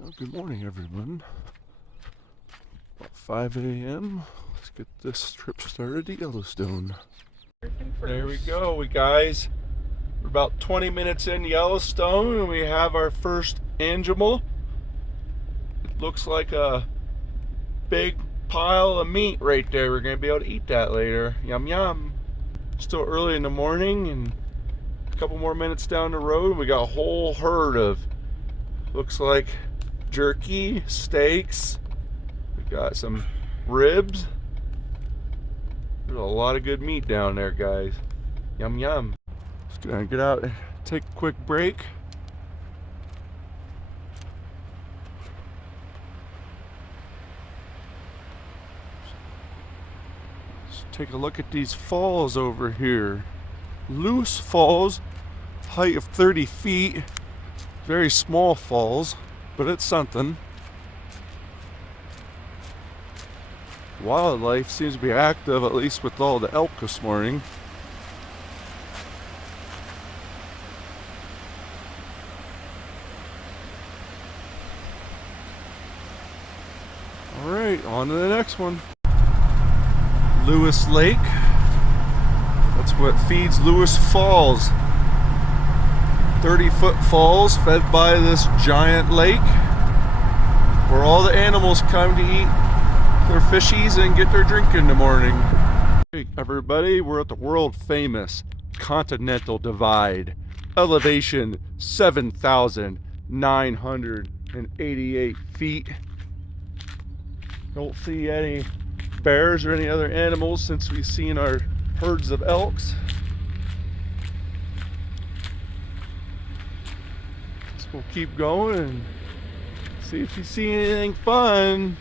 Well, good morning, everyone. About 5 a.m. Let's get this trip started to Yellowstone. There we go, guys. We're about 20 minutes in Yellowstone, and we have our first animal. It looks like a big pile of meat right there. We're gonna be able to eat that later. Yum yum. Still early in the morning, and a couple more minutes down the road, we got a whole herd of, looks like, jerky, steaks. We got some ribs. There's a lot of good meat down there, guys. Yum yum. Just gonna get out and take a quick break. Just take a look at these falls over here. Loose falls, height of 30 feet. Very small falls, but it's something. Wildlife seems to be active, at least with all the elk this morning. Alright, on to the next one. Lewis Lake. That's what feeds Lewis Falls. 30-foot falls fed by this giant lake where all the animals come to eat their fishies and get their drink in the morning. Hey everybody, we're at the world famous Continental Divide. Elevation 7,988 feet. Don't see any bears or any other animals since we've seen our herds of elks. So we'll keep going and see if you see anything fun.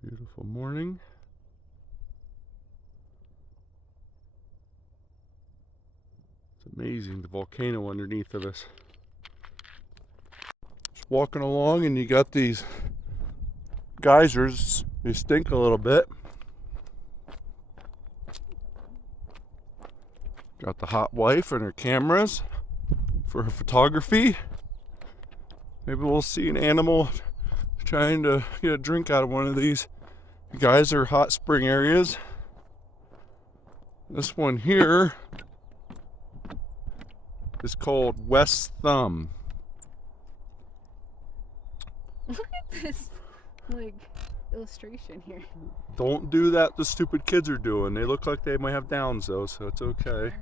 Beautiful morning. It's amazing, the volcano underneath of us. Just walking along and you got these geysers. They stink a little bit. Got the hot wife and her cameras for her photography. Maybe we'll see an animal trying to get a drink out of one of these geyser hot spring areas. This one here is called West Thumb. Look at this, like, illustration here. Don't do that the stupid kids are doing. They look like they might have downs though, so it's okay. All right,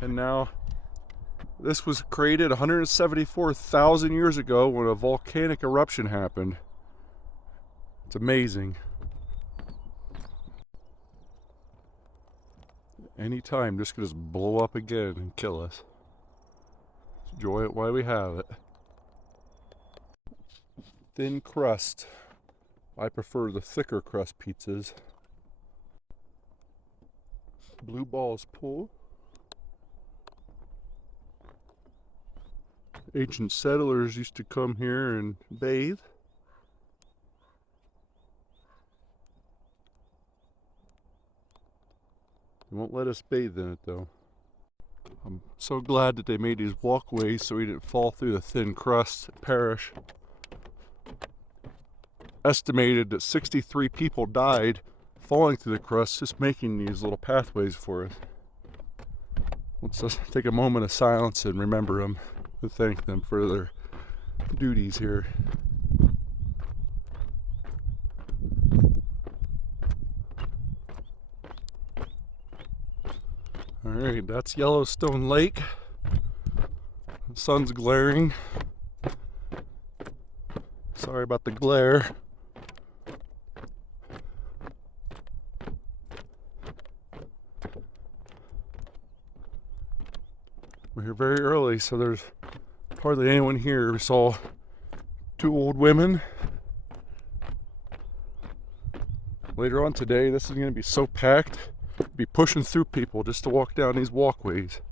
and now, this was created 174,000 years ago when a volcanic eruption happened. It's amazing. Anytime this could just blow up again and kill us. Enjoy it while we have it. Thin crust. I prefer the thicker crust pizzas. Blue Balls Pool. Ancient settlers used to come here and bathe. They won't let us bathe in it though. I'm so glad that they made these walkways so we didn't fall through the thin crust and perish. Estimated that 63 people died falling through the crust just making these little pathways for us. Let's just take a moment of silence and remember them and thank them for their duties here. Alright, that's Yellowstone Lake. The sun's glaring. Sorry about the glare. We're here very early, so there's hardly anyone here. We saw 2 old women. Later on today, this is going to be so packed. Be pushing through people just to walk down these walkways.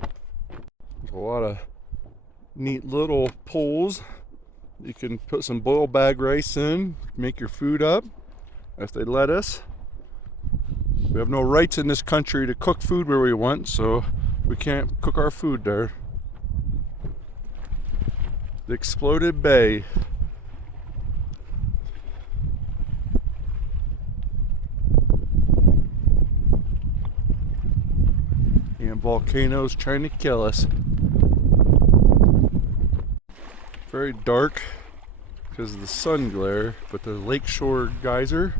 There's a lot of neat little pools. You can put some boiled bag rice in, make your food up if they let us. We have no rights in this country to cook food where we want, so We can't cook our food there. The exploded bay. And volcanoes trying to kill us. Very dark because of the sun glare, but the lakeshore geyser,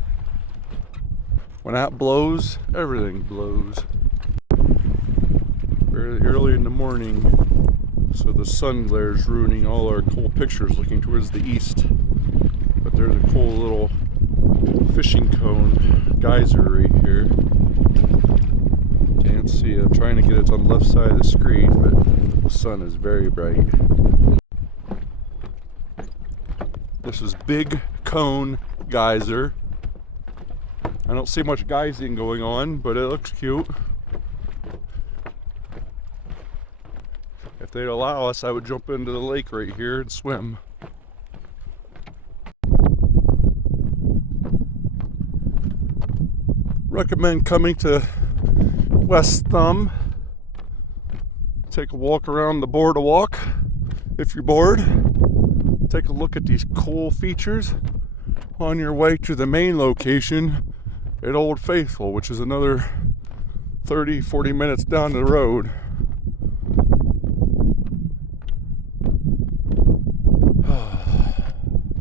when that blows, everything blows. Very early in the morning, so the sun glare is ruining all our cool pictures looking towards the east. But there's a cool little fishing cone geyser right here. Can't see it. I'm trying to get it on the left side of the screen, but the sun is very bright. This is Big Cone Geyser. I don't see much geysing going on, but it looks cute. If they'd allow us, I would jump into the lake right here and swim. Recommend coming to West Thumb. Take a walk around the boardwalk if you're bored. Take a look at these cool features on your way to the main location at Old Faithful, which is another 30-40 minutes down the road.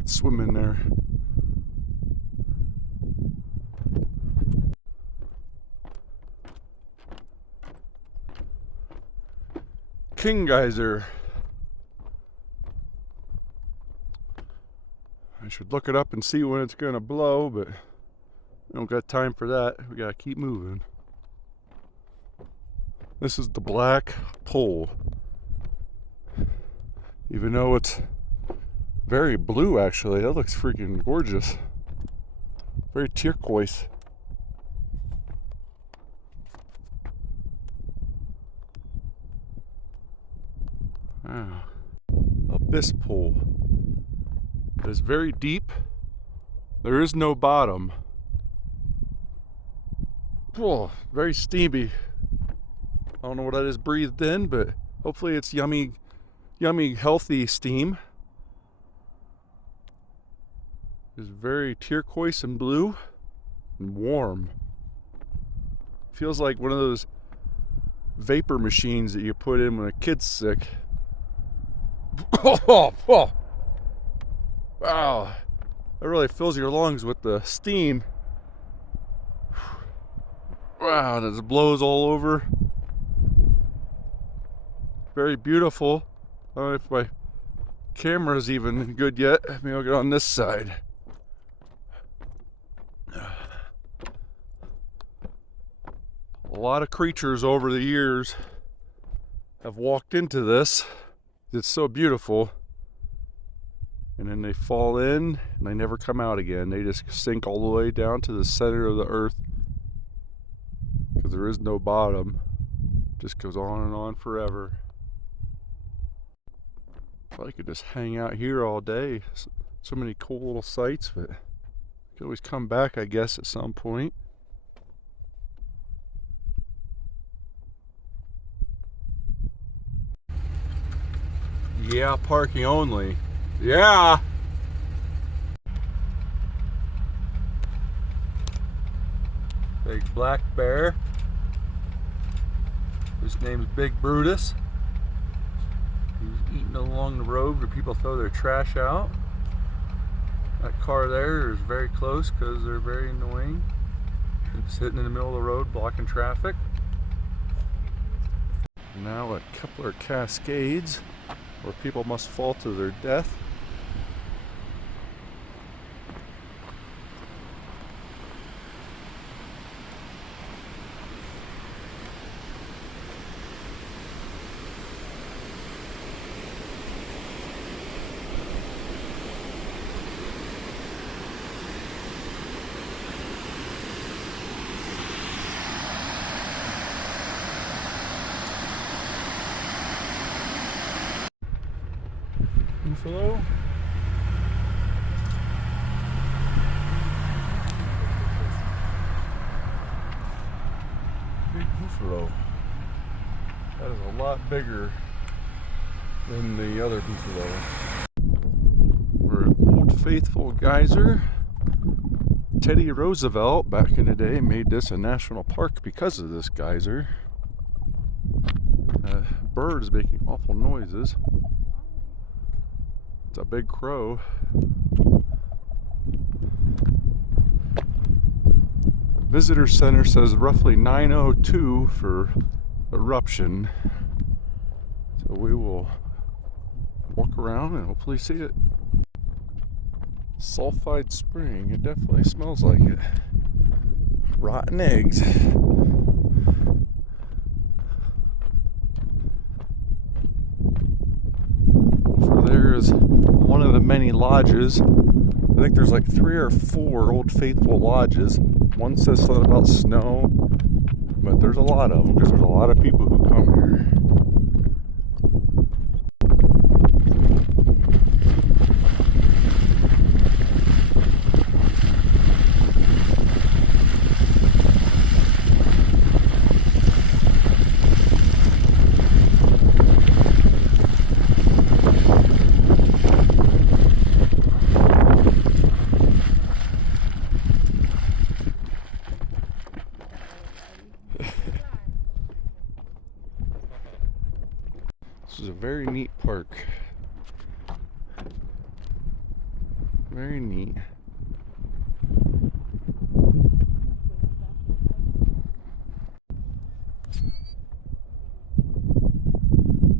Swim in there. King Geyser. I should look it up and see when it's gonna blow, but we don't got time for that. We gotta keep moving. This is the black pole. Even though it's very blue, actually, that looks freaking gorgeous. Very turquoise. Wow. Abyss pool. It is very deep. There is no bottom. Oh, very steamy. I don't know what that is breathed in, but hopefully it's yummy, healthy steam. It's very turquoise and blue and warm. Feels like one of those vapor machines that you put in when a kid's sick. Oh, wow, that really fills your lungs with the steam. Wow, and it blows all over. Very beautiful. I don't know if my camera's even good yet. Maybe I'll get on this side. A lot of creatures over the years have walked into this. It's so beautiful. And then they fall in and they never come out again. They just sink all the way down to the center of the earth because there is no bottom. It just goes on and on forever. I could just hang out here all day. So many cool little sights, but I could always come back, I guess, at some point. Yeah, parking only. Yeah. Big black bear. His name's Big Brutus. He's eating along the road where people throw their trash out. That car there is very close because they're very annoying. It's sitting in the middle of the road blocking traffic. Now at Kepler Cascades, where people must fall to their death. Buffalo. Big buffalo. lot bigger than the other pieces of it. We're at Old Faithful Geyser. Teddy Roosevelt back in the day made this a national park because of this geyser. Bird is making awful noises. It's a big crow. Visitor center says roughly 9:02 for eruption. So we will walk around and hopefully see it. Sulfide spring, it definitely smells like it. Rotten eggs. Over there is one of the many lodges. I think there's like 3 or 4 Old Faithful lodges. One says something about snow, but there's a lot of them because there's a lot of people who come here. This is a very neat park. Very neat.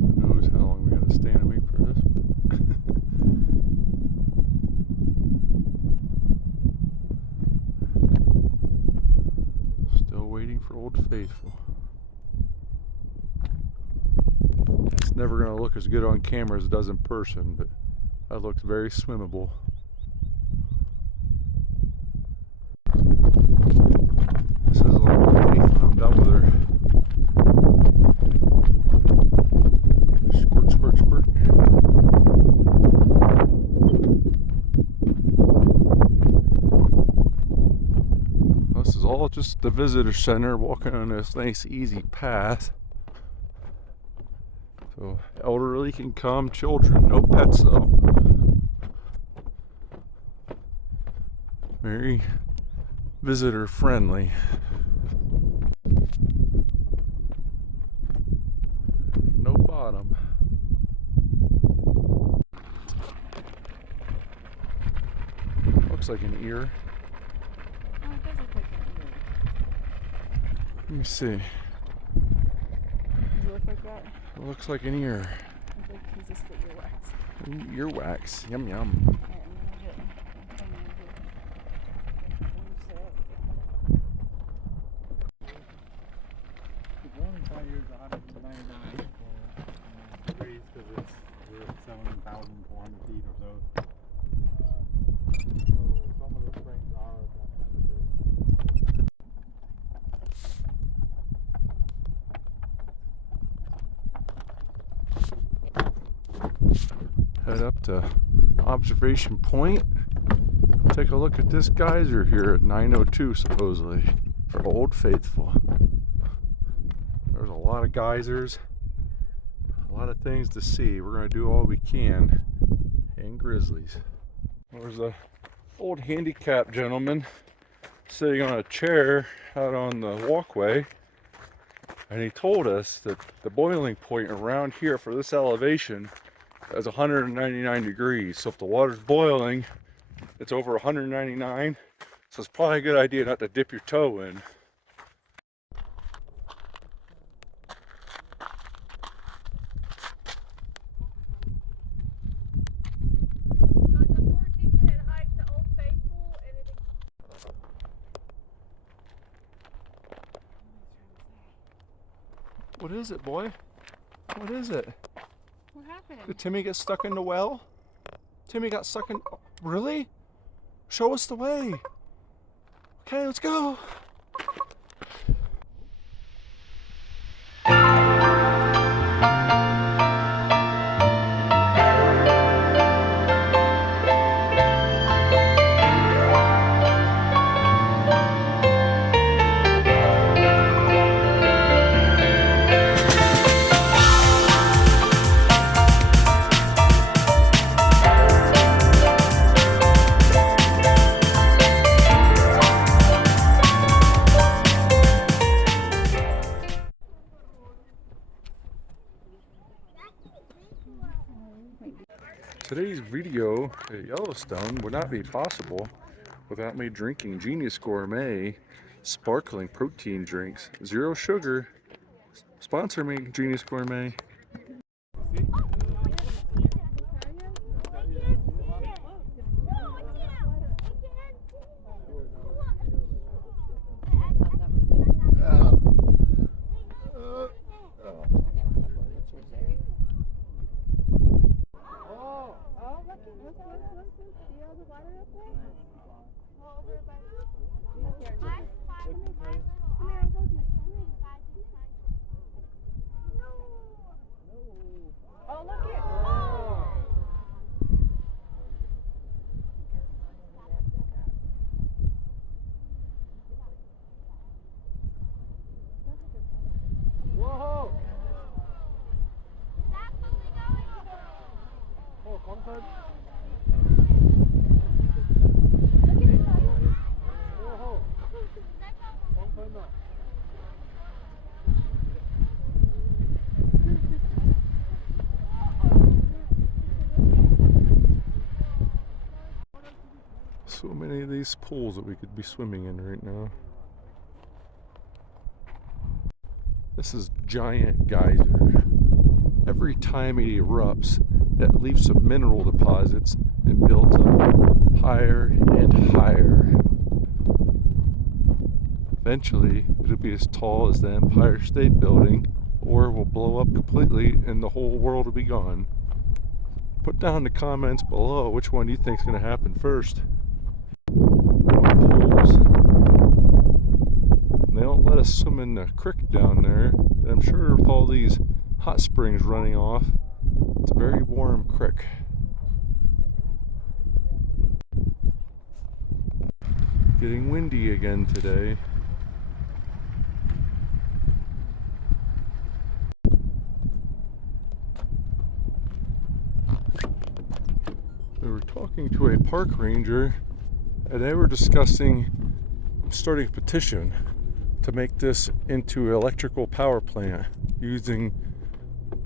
Who knows how long we gotta stand and wait for this? Still waiting for Old Faithful. It's never going to look as good on camera as it does in person, but that looks very swimmable. This is a little relief when I'm done with her. Squirt, squirt, squirt. This is all just the visitor center, walking on this nice easy path. So elderly can come, children, no pets though. Very visitor friendly. No bottom. Looks like an ear. Oh, it does look like an ear. Let me see. Does it look like that? It looks like an ear. I think it's just the earwax. Earwax. Yum yum. Alright, I'm gonna get it. The warming point here is 199 degrees because we're at 7,400 feet or so. So some of the springs are at that temperature. Head up to observation point. Take a look at this geyser here at 9:02 supposedly for Old Faithful. There's a lot of geysers, a lot of things to see. We're going to do all we can. And grizzlies. There's a old handicapped gentleman sitting on a chair out on the walkway, and he told us that the boiling point around here for this elevation is 199 degrees. So if the water's boiling, it's over 199. So it's probably a good idea not to dip your toe in. So it's a 14-minute hike to Old Faithful, and it What is it, boy? What is it? What happened? Did Timmy get stuck in the well? Timmy got stuck in... Really? Show us the way. Okay, let's go. Today's video at Yellowstone would not be possible without me drinking Genius Gourmet sparkling protein drinks. Zero sugar. Sponsor me, Genius Gourmet. Oh, look it. Whoa! Oh, content. Whoa! Content now. So many of these pools that we could be swimming in right now. This is giant geyser. Every time it erupts, it leaves some mineral deposits and builds up higher and higher. Eventually, it'll be as tall as the Empire State Building, or will blow up completely and the whole world will be gone. Put down in the comments below which one you think is going to happen first. Pools. They don't let us swim in the creek down there. And I'm sure with all these hot springs running off, it's a very warm creek. Getting windy again today. We were talking to a park ranger and they were discussing starting a petition to make this into an electrical power plant using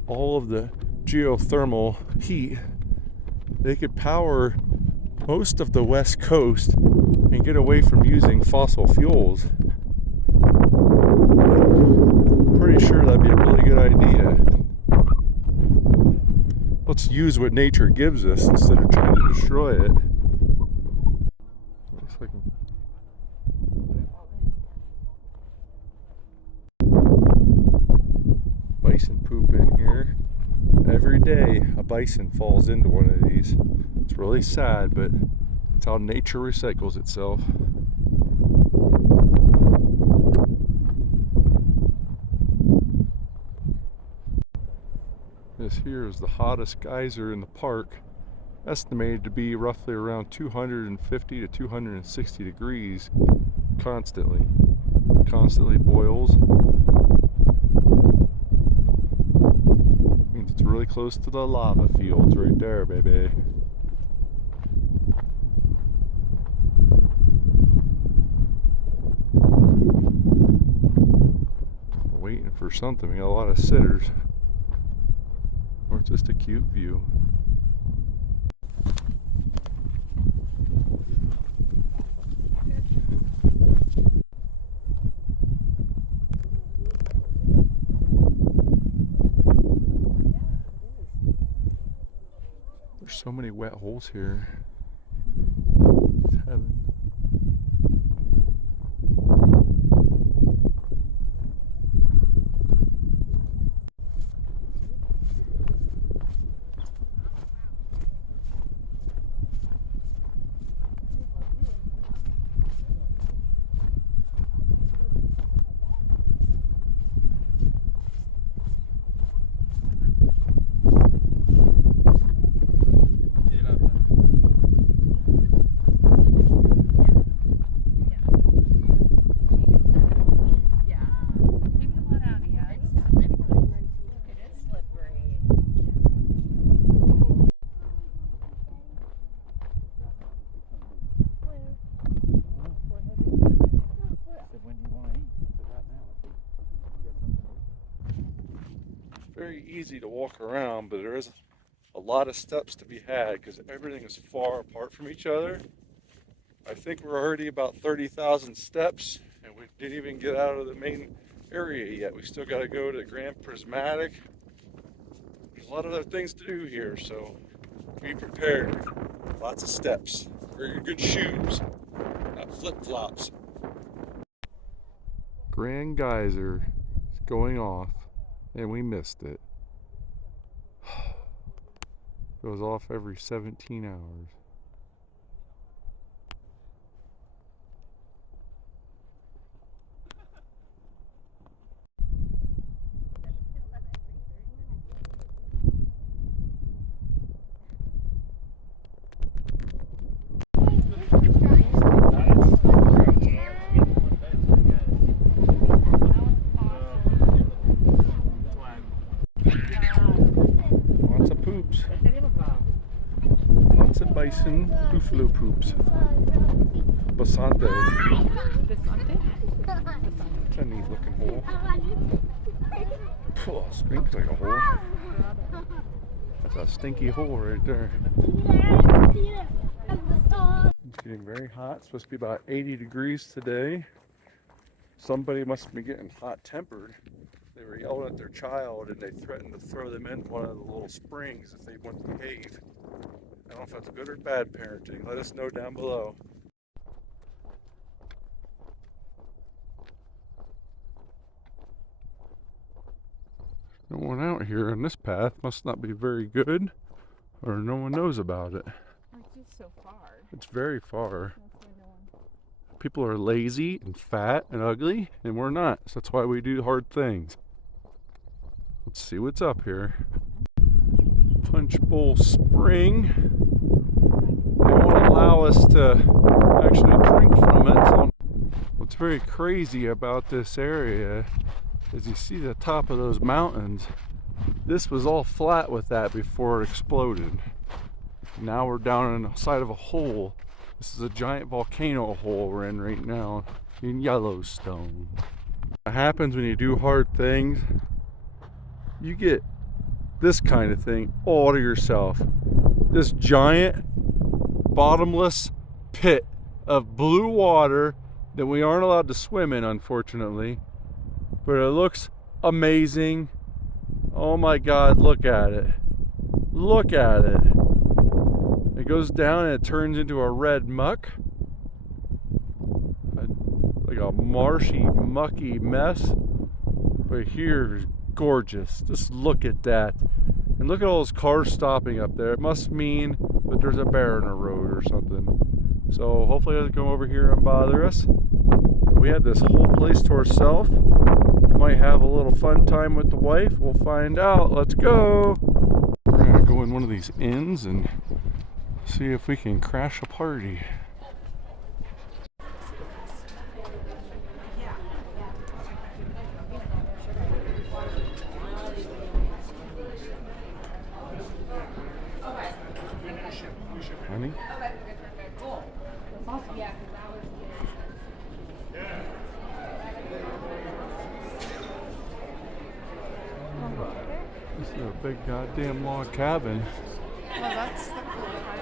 all of the geothermal heat. They could power most of the West Coast and get away from using fossil fuels. Pretty sure that'd be a really good idea. Let's use what nature gives us instead of trying to destroy it. Looks like bison poop in here. Every day a bison falls into one of these. It's really sad, but it's how nature recycles itself. This here is the hottest geyser in the park, estimated to be roughly around 250 to 260 degrees constantly. Constantly boils. Means it's really close to the lava fields right there, baby. Waiting for something. We got a lot of sitters. Or it's just a cute view. There's so many wet holes here. It's heaven. Very easy to walk around, but there is a lot of steps to be had because everything is far apart from each other. I think we're already about 30,000 steps, and we didn't even get out of the main area yet. We still got to go to Grand Prismatic. There's a lot of other things to do here, so be prepared. Lots of steps. Wear your good shoes, not flip-flops. Grand Geyser is going off, and we missed it. Goes off every 17 hours. Lots of poops. Lots of bison, buffalo poops. Basante. That's a neat looking hole. Oh, stinks like a hole. That's a stinky hole right there. It's getting very hot. It's supposed to be about 80 degrees today. Somebody must be getting hot tempered. They were yelling at their child and they threatened to throw them in one of the little springs if they wouldn't behave. I don't know if that's good or bad parenting. Let us know down below. No one out here on this path. Must not be very good, or no one knows about it. It's just so far. It's very far. That's why no one. People are lazy and fat and ugly, and we're not. So that's why we do hard things. Let's see what's up here. Punch Bowl Spring. They won't allow us to actually drink from it. So what's very crazy about this area is you see the top of those mountains. This was all flat with that before it exploded. Now we're down on the side of a hole. This is a giant volcano hole we're in right now in Yellowstone. What happens when you do hard things? You get this kind of thing all to yourself. This giant bottomless pit of blue water that we aren't allowed to swim in, unfortunately. But it looks amazing. Oh my God, look at it. Look at it. It goes down and it turns into a red muck. Like a marshy, mucky mess. But here's gorgeous. Just look at that. And look at all those cars stopping up there. It must mean that there's a bear in the road or something. So hopefully it doesn't come over here and bother us. We had this whole place to ourselves. Might have a little fun time with the wife. We'll find out. Let's go. We're gonna go in one of these inns and see if we can crash a party. Honey? This is a big goddamn log cabin. Well, that's the cool part.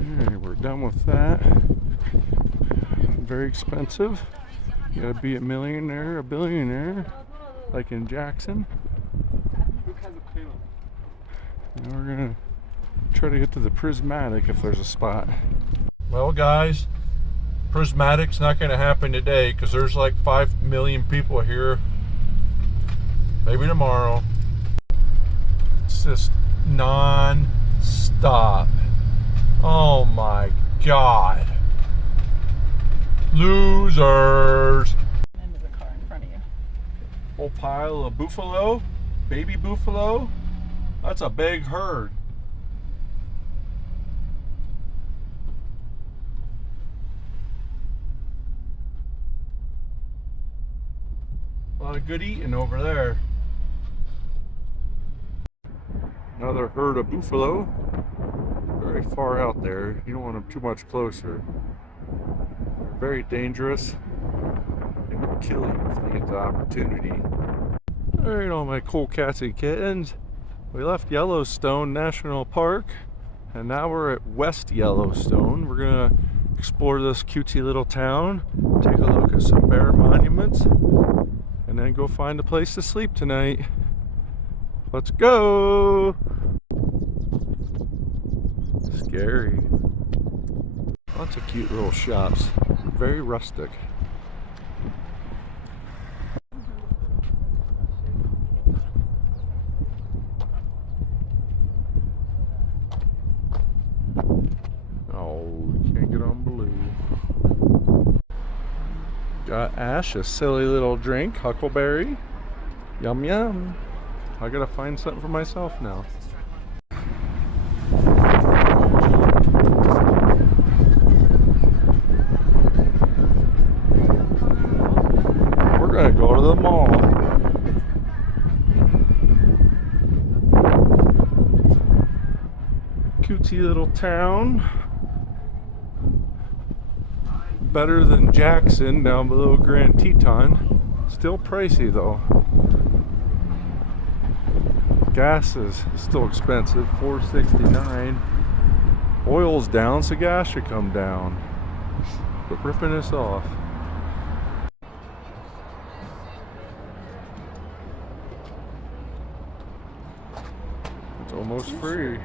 Alright, we're done with that. Very expensive. You gotta be a millionaire, a billionaire, like in Jackson. Now we're gonna try to get to the Prismatic if there's a spot. Well, guys, Prismatic's not gonna happen today because there's like 5 million people here. Maybe tomorrow. It's just non-stop. Oh my God. Losers. End of the car in front of you. Whole pile of buffalo, baby buffalo. That's a big herd. A lot of good eating over there. Another herd of buffalo. Very far out there. You don't want them too much closer. They're very dangerous. They will kill you if they get the opportunity. Alright, all my cool cats and kittens. We left Yellowstone National Park and now we're at West Yellowstone. We're gonna explore this cutesy little town, take a look at some bear monuments, and then go find a place to sleep tonight. Let's go! Scary. Lots of cute little shops. Very rustic. Oh, we can't get on blue. Got Ash a silly little drink, huckleberry. Yum yum. I gotta find something for myself now. We're gonna go to the mall. Cutesy little town. Better than Jackson down below Grand Teton. Still pricey though. Gas is still expensive, $4.69. Oil's down, so gas should come down. Quit ripping us off. It's almost free.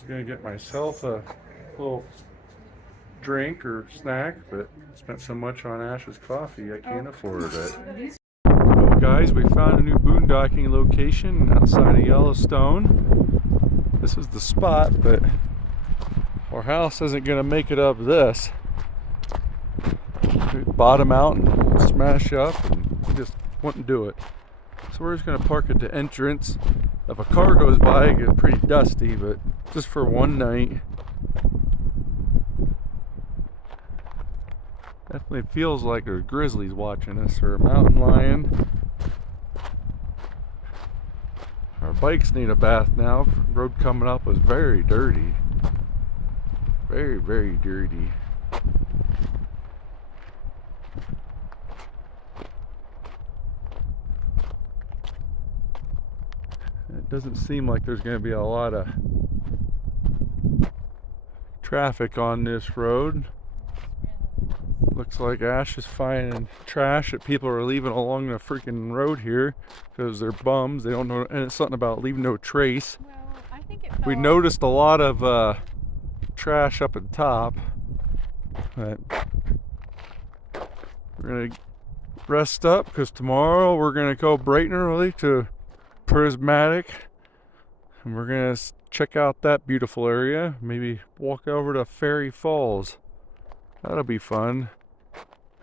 I'm gonna get myself a little drink or snack, but spent so much on Ash's coffee I can't afford it. Well, guys, we found a new boondocking location outside of Yellowstone. This is the spot, but our house isn't gonna make it up this. We bottom out and smash up, and we just wouldn't do it. So we're just gonna park at the entrance. If a car goes by, it gets pretty dusty, but just for one night. Definitely feels like there's grizzlies watching us, or a mountain lion. Our bikes need a bath now. The road coming up was very dirty. Very, very dirty. It doesn't seem like there's going to be a lot of traffic on this road. Looks like Ash is finding trash that people are leaving along the freaking road here because they're bums. They don't know, and it's something about leave no trace. Well, I think it We noticed a lot of trash up at the top. But we're going to rest up because tomorrow we're going to go bright and early to Prismatic, and we're gonna check out that beautiful area. Maybe walk over to Fairy Falls. That'll be fun.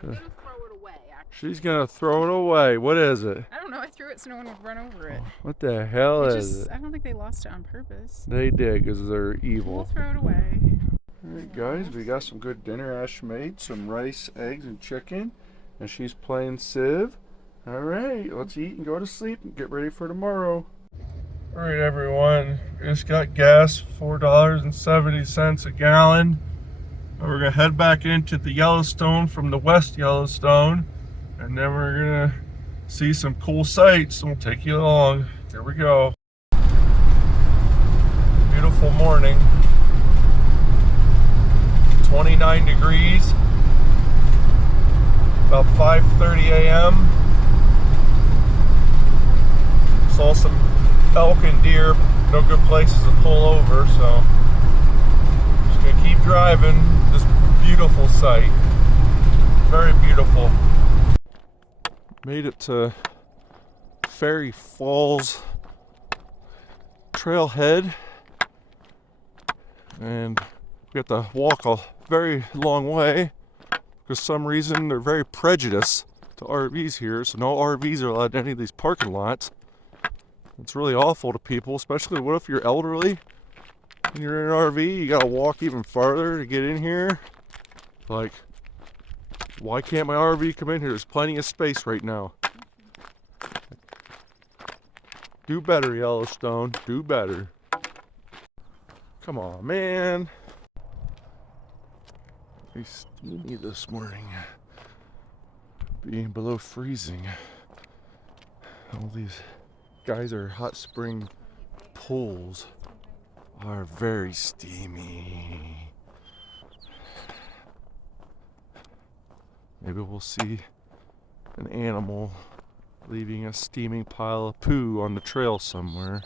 I'm gonna throw it away, actually. She's gonna throw it away. What is it? I don't know. I threw it so no one would run over it. What the hell is it? I don't think they lost it on purpose. They did because they're We'll evil. throw it away. Alright guys, we got some good dinner. Ash made some rice, eggs, and chicken, and she's playing Civ. Alright, let's eat and go to sleep and get ready for tomorrow. Alright everyone, just got gas, $4.70 a gallon. And we're gonna head back into the Yellowstone from the West Yellowstone, and then we're gonna see some cool sights, and we'll take you along. Here we go. Beautiful morning. 29 degrees. About 5:30 a.m. Saw some elk and deer, no good places to pull over, so just gonna keep driving. This beautiful sight, very beautiful. Made it to Fairy Falls trailhead, and we have to walk a very long way because some reason they're very prejudiced to RVs here, so no RVs are allowed in any of these parking lots. It's really awful to people, especially what if you're elderly and you're in an RV, you gotta walk even farther to get in here. Like, why can't my RV come in here? There's plenty of space right now. Do better, Yellowstone, do better. Come on, man. It's steamy this morning, being below freezing. All these geyser hot spring pools are very steamy. Maybe we'll see an animal leaving a steaming pile of poo on the trail somewhere.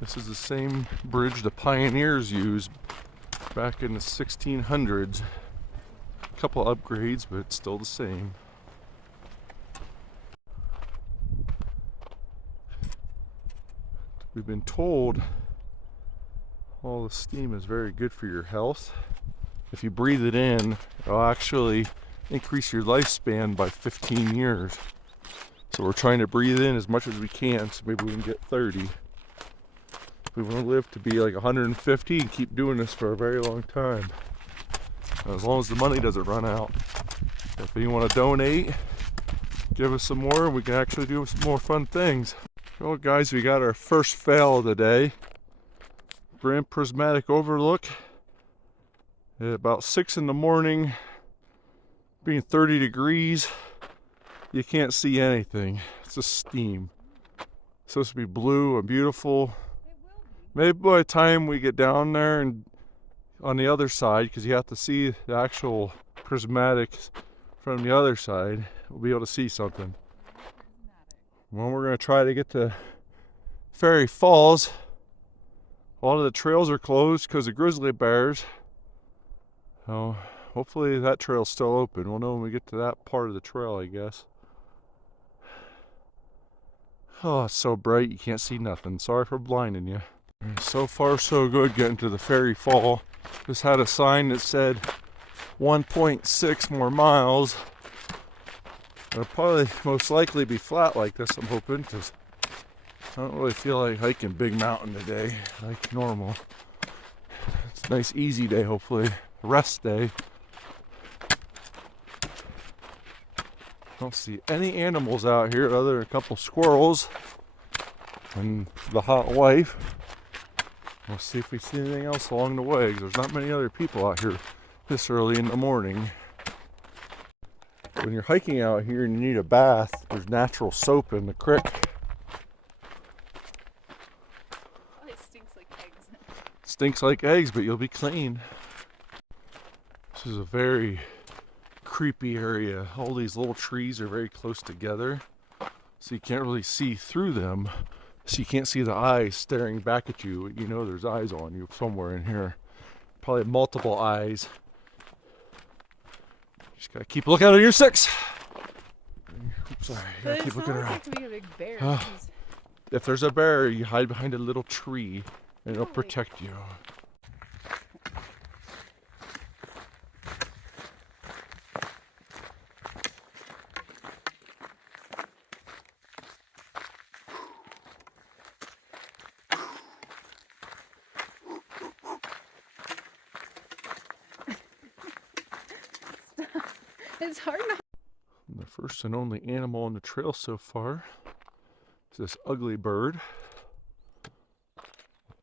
This is the same bridge the pioneers used back in the 1600s. A couple upgrades, but it's still the same. We've been told all the steam is very good for your health. If you breathe it in, it'll actually increase your lifespan by 15 years. So we're trying to breathe in as much as we can, so maybe we can get 30. We want to live to be like 150 and keep doing this for a very long time. As long as the money doesn't run out. If you want to donate, give us some more and we can actually do some more fun things. Well guys, we got our first fail of the day. Grand prismatic overlook. At about 6 in the morning, being 30 degrees, you can't see anything. It's just steam. It's supposed to be blue and beautiful. Maybe by the time we get down there and on the other side, because you have to see the actual prismatics from the other side, we'll be able to see something. Well, we're going to try to get to Fairy Falls. A lot of the trails are closed because of grizzly bears. So hopefully that trail's still open. We'll know when we get to that part of the trail, I guess. Oh, it's so bright you can't see nothing. Sorry for blinding you. So far so good getting to the Fairy Fall. Just had a sign that said 1.6 more miles. It'll probably most likely be flat like this, I'm hoping, because I don't really feel like hiking Big Mountain today like normal. It's a nice easy day, hopefully. Rest day. Don't see any animals out here other than a couple squirrels and the hot wife. We'll see if we see anything else along the way, because there's not many other people out here this early in the morning. When you're hiking out here and you need a bath, there's natural soap in the creek. Oh, it stinks like eggs. Stinks like eggs, but you'll be clean. This is a very creepy area. All these little trees are very close together, so you can't really see through them. So you can't see the eyes staring back at you. You know there's eyes on you somewhere in here. Probably multiple eyes. Just gotta keep looking at your six. Oops, sorry. You gotta keep looking around. It could be a big bear. If there's a bear, you hide behind a little tree and it'll protect you. It's hard not. The first and only animal on the trail so far is this ugly bird.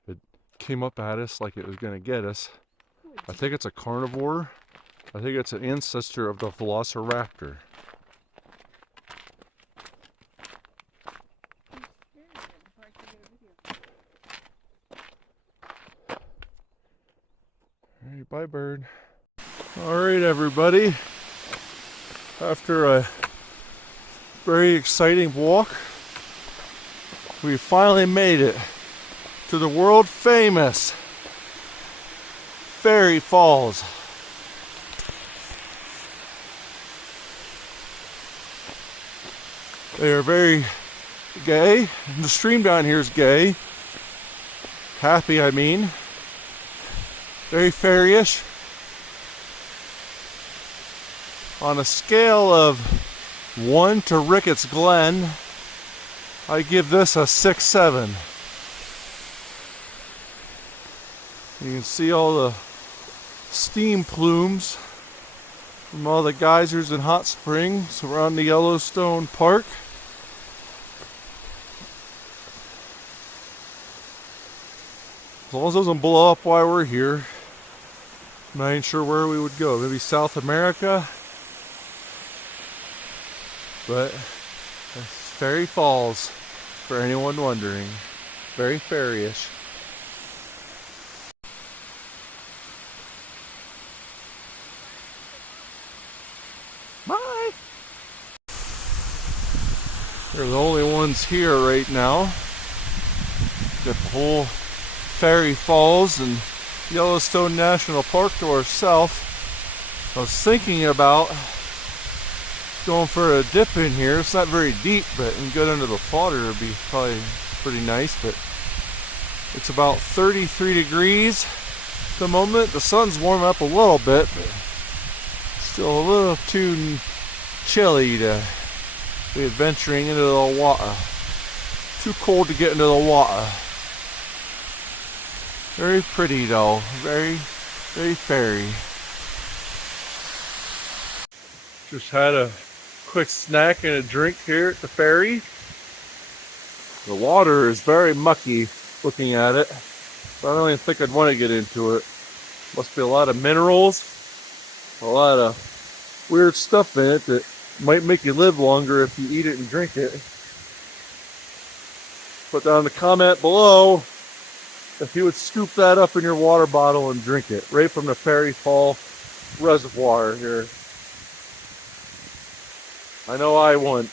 It came up at us like it was going to get us. I think it's a carnivore. I think it's an ancestor of the velociraptor. Alright, bye bird. Alright everybody. After a very exciting walk, we finally made it to the world famous Fairy Falls. They are very gay. The stream down here is gay. Happy, I mean. Very fairyish. On a scale of 1 to Ricketts Glen, I give this a 6-7. You can see all the steam plumes from all the geysers and hot springs around the Yellowstone Park. As long as it doesn't blow up while we're here, I'm not even sure where we would go. Maybe South America. But it's Fairy Falls, for anyone wondering. Very fairy-ish. Bye! We're the only ones here right now. Got the whole Fairy Falls and Yellowstone National Park to ourselves. I was thinking about going for a dip in here. It's not very deep, but and get under the water would be probably pretty nice. But it's about 33 degrees at the moment. The sun's warming up a little bit, but still a little too chilly to be adventuring into the water. Too cold to get into the water. Very pretty though. Very, very fairy. Just had a quick snack and a drink here at the ferry. The water is very mucky looking at it. So I don't even think I'd want to get into it. Must be a lot of minerals, a lot of weird stuff in it that might make you live longer if you eat it and drink it. Put down the comment below if you would scoop that up in your water bottle and drink it right from the Fairy Fall reservoir here. I know I wouldn't.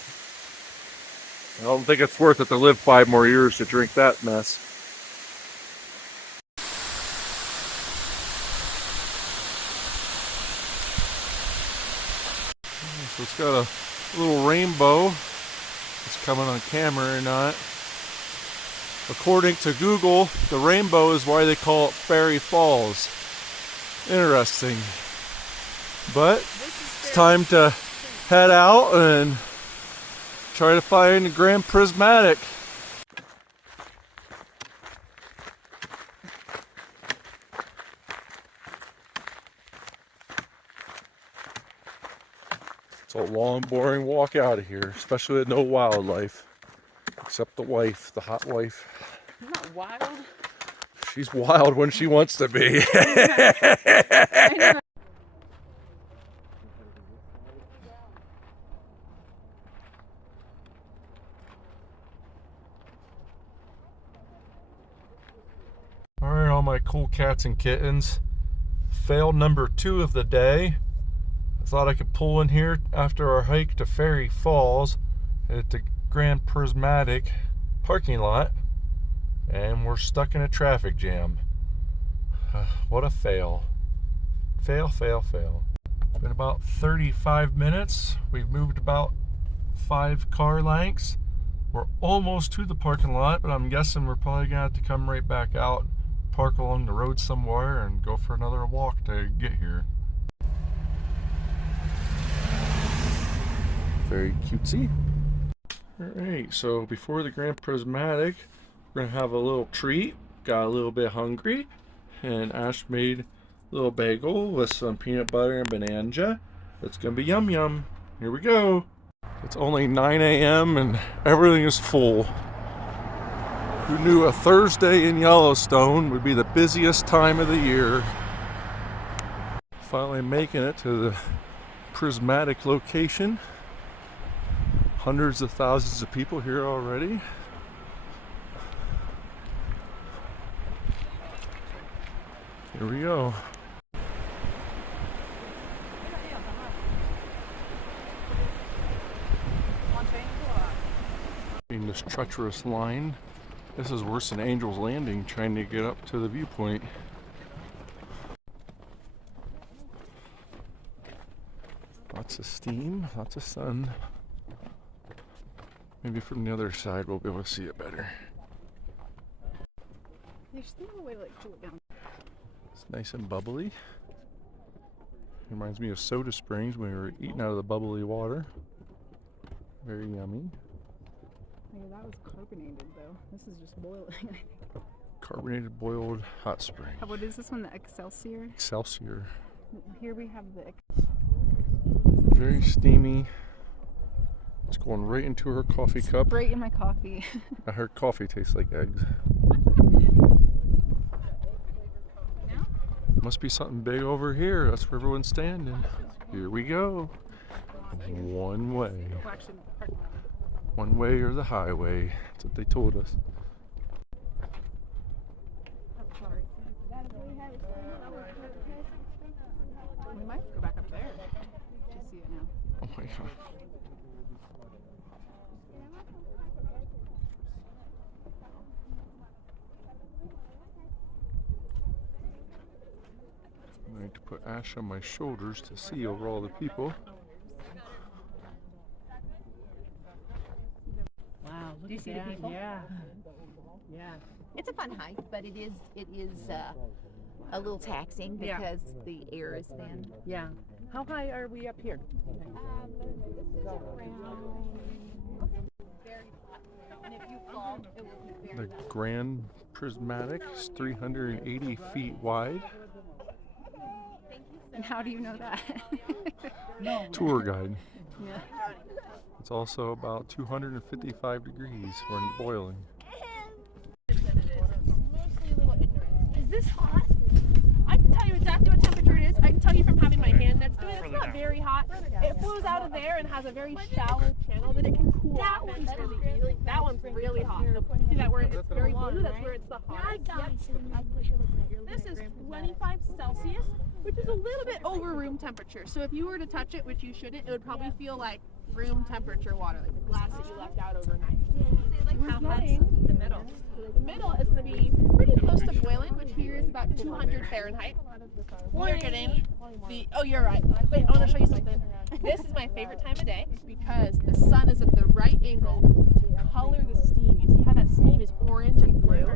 I don't think it's worth it to live 5 more years to drink that mess. So it's got a little rainbow. It's coming on camera or not. According to Google, the rainbow is why they call it Fairy Falls. Interesting. But it's time to head out and try to find the Grand Prismatic. It's a long, boring walk out of here, especially with no wildlife. Except the wife, the hot wife. I'm not wild. She's wild when she wants to be. Alright, all my cool cats and kittens. Fail number 2 of the day. I thought I could pull in here after our hike to Fairy Falls at the Grand Prismatic parking lot, and we're stuck in a traffic jam. What a fail. Fail, fail, fail. Been about 35 minutes. We've moved about 5 car lengths. We're almost to the parking lot, but I'm guessing we're probably gonna have to come right back out, park along the road somewhere, and go for another walk to get here. Very cutesy. Alright, so before the Grand Prismatic, we're gonna have a little treat. Got a little bit hungry, and Ash made a little bagel with some peanut butter and banana. It's gonna be yum yum. Here we go. It's only 9 a.m. and everything is full. Who knew a Thursday in Yellowstone would be the busiest time of the year? Finally making it to the Prismatic location. Hundreds of thousands of people here already. Here we go. In this treacherous line. This is worse than Angel's Landing trying to get up to the viewpoint. Lots of steam, lots of sun. Maybe from the other side we'll be able to see it better. There's still a way to like cool it down. It's nice and bubbly. Reminds me of Soda Springs when we were eating out of the bubbly water. Very yummy. Yeah, that was carbonated though. This is just boiling, I think. Carbonated boiled hot spring. What is this one? The Excelsior? Excelsior. Here we have the... Very steamy. It's going right into her coffee cup. Right in my coffee. Her coffee tastes like eggs. Must be something big over here. That's where everyone's standing. Here we go. One way. One way or the highway. That's what they told us. We might go back up there to see it now. Oh my god. I'm going to put ash on my shoulders to see over all the people. Wow, look Do you at see the that. people? Yeah. Yeah. It's a fun hike, but it is a little taxing Yeah. because the air is thin. Yeah. How high are we up here? This is around very flat, and if you fall, it will be The very flat. Grand Prismatic is 380 feet wide. And how do you know that? Tour guide. Yeah. It's also about 255 degrees when boiling. Is this hot? I can tell you exactly what temperature it is. I can tell you from having my hand next to it. It's not very hot. It flows out of there and has a very shallow channel that it can cool off. And that one's really hot. You see that where it's very blue? That's where it's the hottest. This is 25 Celsius, which is a little bit over room temperature. So if you were to touch it, which you shouldn't, it would probably feel like room temperature water, like the glass that you left out overnight. How hot's the middle? The middle is going to be pretty close to boiling, which here is about 200 Fahrenheit. We're getting the, oh, you're right. Wait, I want to show you something. This is my favorite time of day because the sun is at the right angle to color the steam. You see how that steam is orange and blue?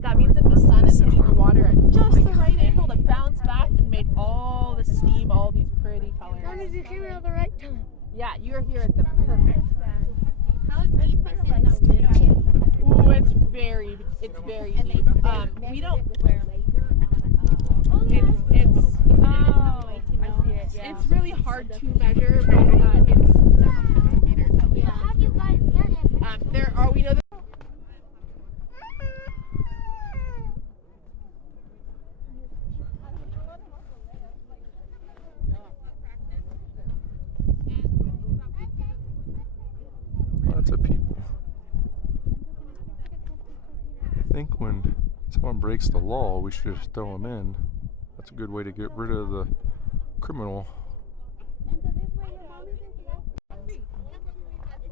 That means that the sun is hitting the water at just the right angle to bounce back and make all the steam, all these pretty colors. That means you came here at the right time. Yeah, you're here at the perfect time. How deep is it? Ooh, it's very deep. We don't. It's really hard to measure, but it's several tens of meters at least. How do you guys get it? There are, we know that. Lots of people. I think when someone breaks the law, we should just throw them in. That's a good way to get rid of the criminal. It's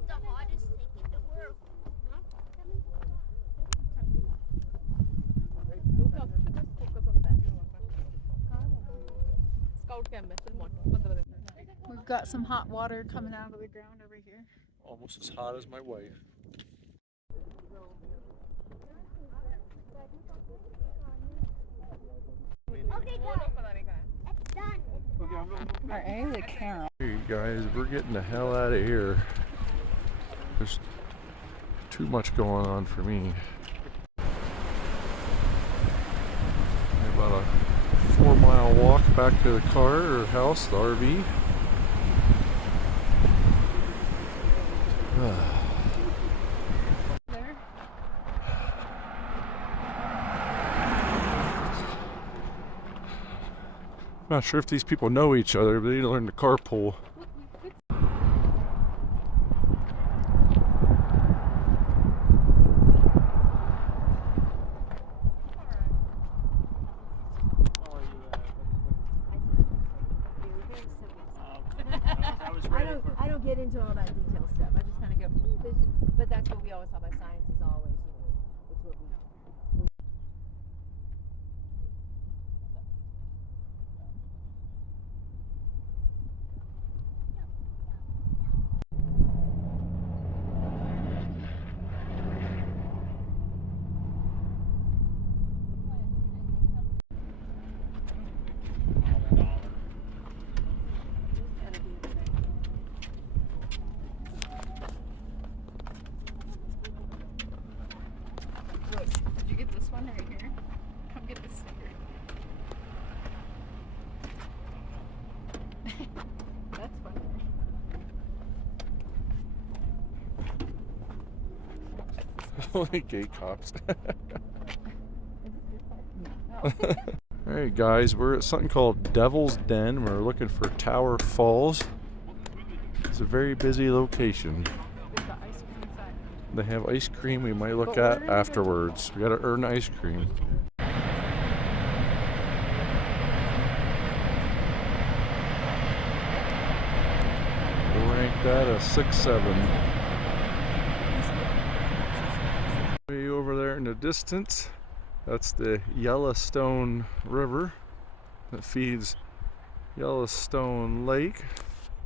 the hottest thing in the world. We've got some hot water coming out of the ground over here. Almost as hot as my wife. Okay, guys. It's done. Alright, the camera. Hey guys, we're getting the hell out of here. There's too much going on for me. About a 4-mile walk back to the car or house, the RV. There. Not sure if these people know each other, but they need to learn to carpool. I don't get into all that detail stuff. I just kind of go, but that's what we always tell by science is always, it's what we Only gay cops. Alright guys, we're at something called Devil's Den. We're looking for Tower Falls. It's a very busy location. They have ice cream we might look at afterwards. We gotta earn ice cream. We're ranked at a 6-7. Way over there in the distance, that's the Yellowstone River that feeds Yellowstone Lake.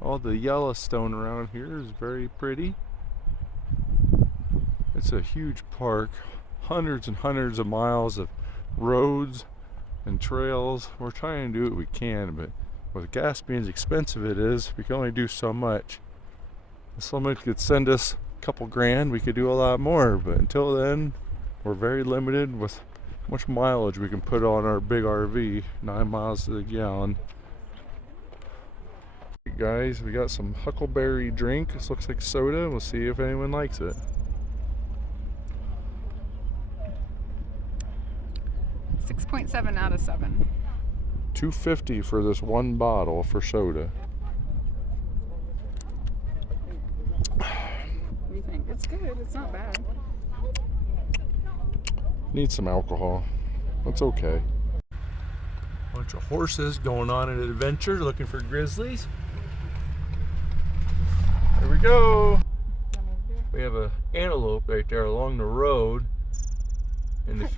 All the Yellowstone around here is very pretty. It's a huge park, hundreds and hundreds of miles of roads and trails. We're trying to do what we can, but with gas being as expensive it is, we can only do so much. If someone could send us a couple grand, we could do a lot more, but until then, we're very limited with how much mileage we can put on our big RV, 9 miles to the gallon. Guys, we got some huckleberry drink. This looks like soda. We'll see if anyone likes it. 6.7 out of 7. $2.50 for this one bottle for soda. What do you think? It's good. It's not bad. Need some alcohol. That's okay. Bunch of horses going on an adventure looking for grizzlies. Here we go. We have an antelope right there along the road, and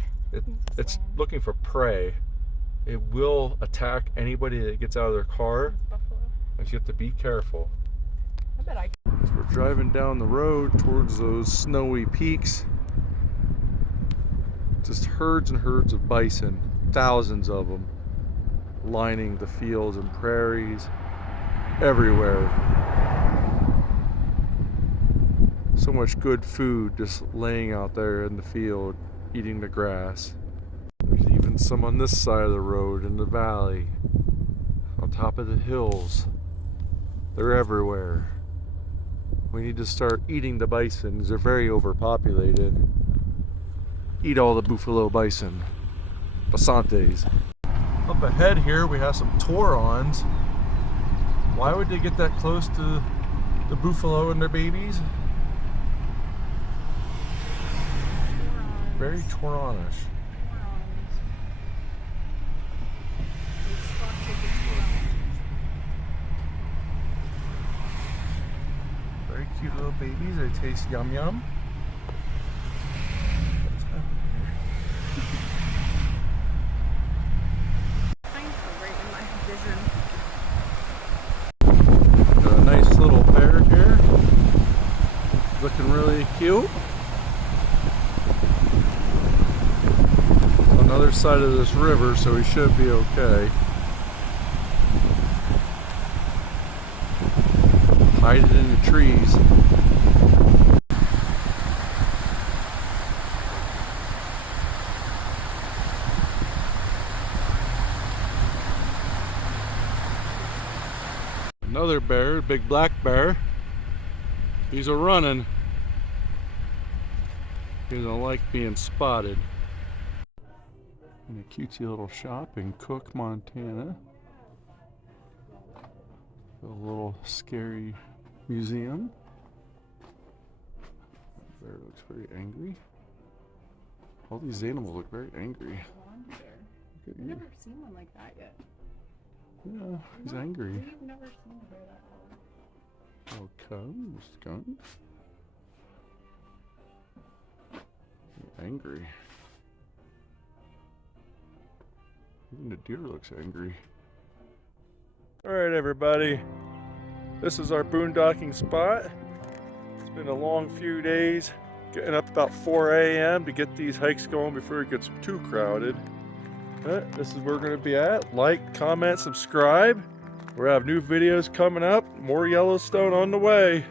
it's looking for prey. It will attack anybody that gets out of their car, and you have to be careful. So we're driving down the road towards those snowy peaks. Just herds and herds of bison, thousands of them, lining the fields and prairies everywhere. So much good food just laying out there in the field, eating the grass. There's even some on this side of the road in the valley, on top of the hills. They're everywhere. We need to start eating the bison because they're very overpopulated. Eat all the buffalo bison. Basantes. Up ahead here we have some Taurons. Why would they get that close to the buffalo and their babies? Very Tauronish. Very cute little babies. They taste yum yum. Got a nice little bear here. Looking really cute. Other side of this river, so we should be okay. Hide it in the trees. Another bear, big black bear. He's a running. He doesn't like being spotted. In a cutesy little shop in Cook, Montana. A little scary museum. The bear looks very angry. All these animals look very angry. Look at I've you. never seen one like that yet. Yeah, he's angry. We've never seen a bear that long. Oh, cub, skunk. Angry. Even the deer looks angry. Alright everybody, this is our boondocking spot. It's been a long few days, getting up about 4 a.m. to get these hikes going before it gets too crowded. But this is where we're going to be at. Like, comment, subscribe. We'll have new videos coming up, more Yellowstone on the way.